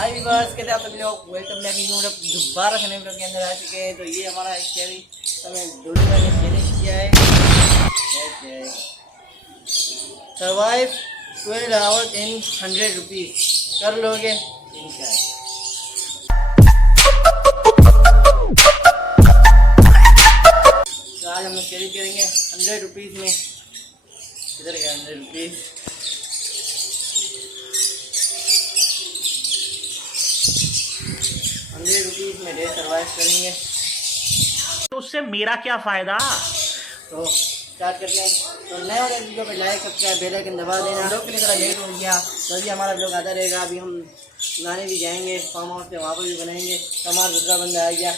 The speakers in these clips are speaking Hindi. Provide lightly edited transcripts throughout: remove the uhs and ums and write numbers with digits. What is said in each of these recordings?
हाय व्यूअर्स, कैसे आप सभी लोग वेलकम बैक। दोबारा से नए ब्लॉग के अंदर आ चुके हैं। तो ये हमारा चैलेंज हमें दोनों ने चैलेंज किया है, सर्वाइव 12 आवर्स इन 100 रुपीज़। कर लोगे? तो आज हम लोग चैलेंज करेंगे 100 रुपीज़ में। किधर गया 100 रुपीज़? 100 रुपीज़ में डे सर्वाइव करेंगे। तो उससे मेरा क्या फायदा। तो स्टार्ट करते हैं। तो नए वाले वीडियो पर लाइक सब्सक्राइब बेल आइकन दबा देना। लोग के लिए थोड़ा लेट हो गया तो अभी हमारा ब्लॉग आता रहेगा। अभी हम गाने भी जाएंगे फार्म हाउस पे, वहाँ पर भी बनाएंगे। तो हमारा दूसरा बंदा आ गया।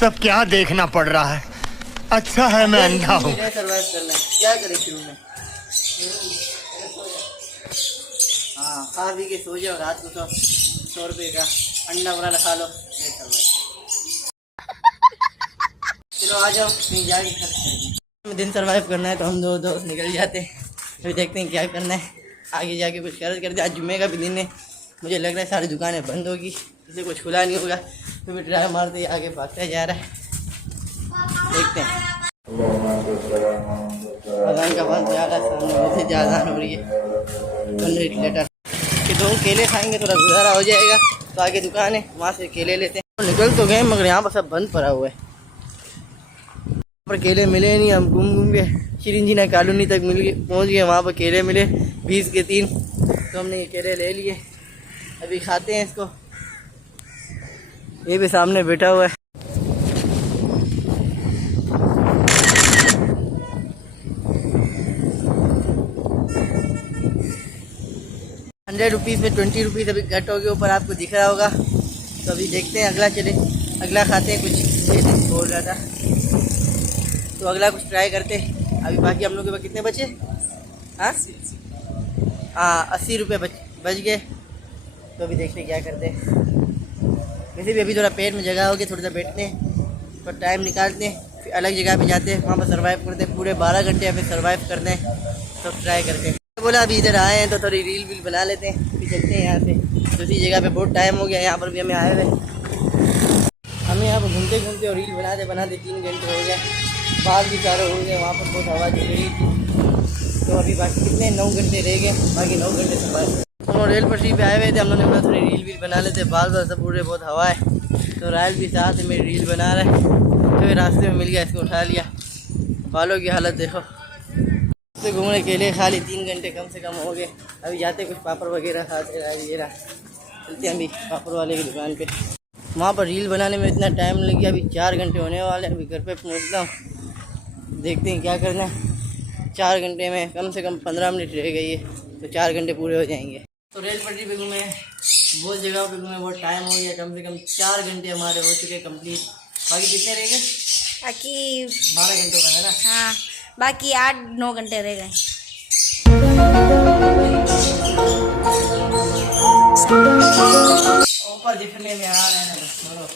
सब क्या देखना पड़ रहा है। अच्छा है मैं अंधा हूँ। सर्वाइव करना है, क्या करें शुरू में? हाँ, खा पी के सो जाओ। रात को तो 100 रुपये का अंडा बना खा लो। चलो आ जाओ, कहीं जाके खर्च करेंगे। दिन सर्वाइव करना है तो हम दो दोस्त निकल जाते हैं। अभी देखते हैं क्या करना है, आगे जाके कुछ खर्च करते हैं। आज जुम्मे का भी दिन है, मुझे लग रहा है सारी दुकानें बंद होगी, इसलिए कुछ खुला नहीं होगा। तो भी ड्राइव मारते आगे भागता जा रहा है। देखते हैं। अजान का बात जा रहा है, सामने वैसे अजान हो रही है। 15 लीटर के 2 केले खाएंगे, थोड़ा गुजारा हो जाएगा। तो आगे दुकान है, वहाँ से केले लेते हैं। निकल तो गए मगर यहाँ पर सब बंद पड़ा हुआ है। पर केले मिले नहीं। हम घूम घूम के शिरींजीना कॉलोनी तक पहुंच गए। वहाँ पर केले मिले 20 के 3। तो हमने ये केले ले लिए, अभी खाते हैं इसको। ये भी सामने बैठा हुआ है। ₹100 में 20 रुपीज़ अभी कट हो गए ऊपर, आपको दिख रहा होगा। तो अभी देखते हैं अगला, चले अगला खाते हैं। कुछ ये बोल रहा था तो अगला कुछ ट्राई करते हैं। अभी बाकी हम लोग के पास कितने बचे? हाँ 80 रुपये बच गए। तो अभी देखते हैं क्या करते हैं। वैसे भी अभी थोड़ा पेट में जगह होगी, थोड़ा सा बैठते हैं, तो टाइम निकालते हैं, फिर अलग जगह पे जाते हैं, वहाँ पर सर्वाइव करते हैं। पूरे 12 घंटे हमें सर्वाइव करने हैं, तो ट्राई करते हैं। बोला अभी इधर आए हैं तो थोड़ी रील वील बना लेते हैं, फिर चलते हैं यहाँ से। दूसरी जगह पे बहुत टाइम हो गया, यहाँ पर भी हमें आए हुए। हमें यहाँ पर घूमते घूमते और रील बनाते बनाते 3 घंटे हो गए। बाल भी चारों हो गए, वहाँ पर बहुत हवा चल रही थी। तो अभी बाकी कितने 9 घंटे रह गए, बाकी 9 घंटे सर्वाइव। हम रेल पटरी पे आए हुए थे, हम लोगों ने बोला थोड़ी रील वील बना लेते। बाल बाल सब पूरे बहुत हवा है। तो रायल भी साथ में रील बना रहा है, तो रास्ते में मिल गया, इसको उठा लिया। बालों की हालत देखो। तो घूमने के लिए खाली 3 घंटे कम से कम हो गए। अभी जाते कुछ पापड़ वगैरह खाते ये रहा। चलते हैं अभी पापड़ वाले की दुकान पे। वहाँ पर रील बनाने में इतना टाइम लग गया, अभी 4 घंटे होने वाले हैं। अभी घर पे पहुँचता हूँ, देखते हैं क्या करना है। 4 घंटे में कम से कम 15 मिनट रह गई है, तो 4 घंटे पूरे हो जाएंगे। तो रेल पटरी पे घूमे, बहुत जगहों पे घूमे, बहुत टाइम हो गया। कम से कम 4 घंटे हमारे हो चुके कंप्लीट। बाकी कितने रह गए? बाकी 12 घंटों का है ना। हाँ, बाकी 8-9 घंटे रह गए। ऊपर दिखने में आ रहा है ना, बोलो।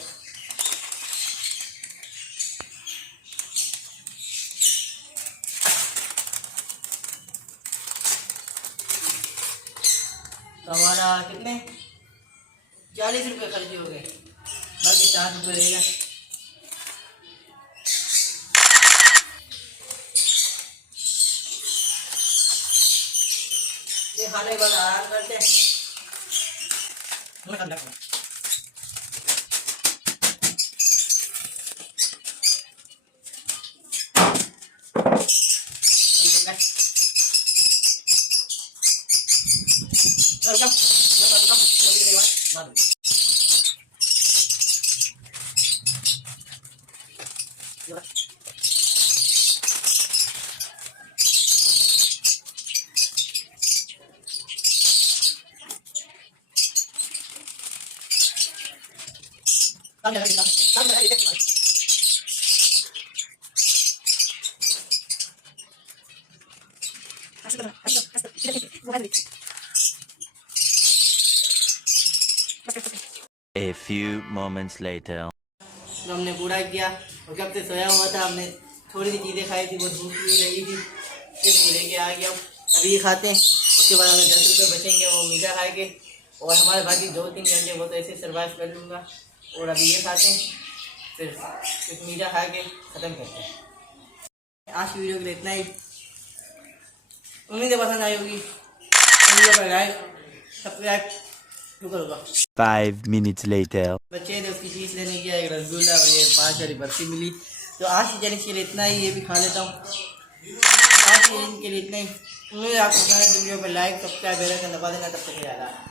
तो हमारा कितने 40 रुपये खर्च हो गए, बाकी 60 रुपये रहेगा। ये खाने के बाद आराम करते हैं। A few moments later. तो हमने पूरा किया और कब से सोया हुआ था। हमने थोड़ी सी चीज़ें खाई थी, बहुत भूख भी लगी थी, फिर लेके आ गया। अभी ये खाते हैं, उसके बाद हमें 10 रुपये बचेंगे, वो मीठा खाएंगे। और हमारे बाकी 2-3 घंटे वो तो ऐसे सर्वाइव कर लूँगा। और अभी ये खाते हैं, फिर कुछ मीठा खा के ख़त्म करते हैं। आज की वीडियो के लिए इतना ही। उम्मीद है पसंद आई होगी। वीडियो पर लाइक सब्सक्राइब करूँगा। 5 minutes later. बच्चे थे उसकी चीज़ लेने गया, एक रसगुल्ला और ये 5 वाली बर्फी मिली। तो आज की चैलेंज के लिए इतना ही, ये भी खा लेता हूँ। आज की चैलेंज के लिए इतना ही। उम्मीद है आपको वीडियो पर लाइक सब्सक्राइब बेल आइकन दबा देना। तब तक के लिए